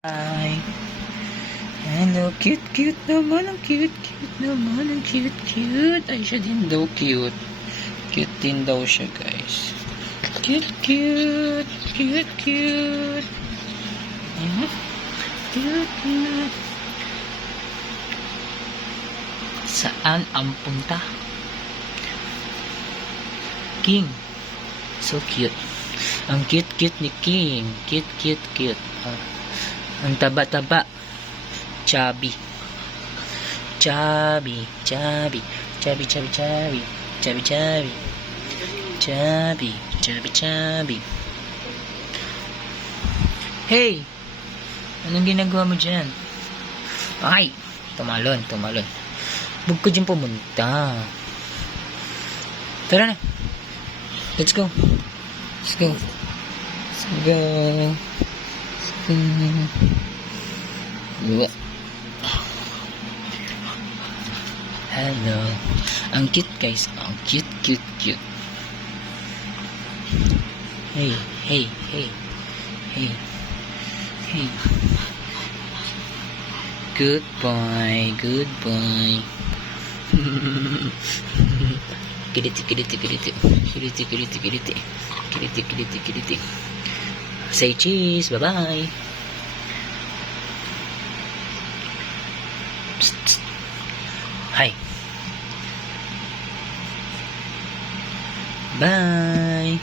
Hi. Hello, cute naman. Ang cute naman. Ang cute. Ay, siya din daw cute. Cute din daw siya, guys. Cute. Cute. Saan ang punta? King. So cute. Ang cute ni King. Cute. Ang taba-taba. Chubby. Hey! Anong ginagawa mo dyan? Ay! Tumalon. Huwag ka dyan pumunta. Tara na. Let's go. Hello. Ang cute, guys. Ang cute. Hey. Good boy. Kiliti. Say cheese. Bye-bye. Psst. Hi. Bye.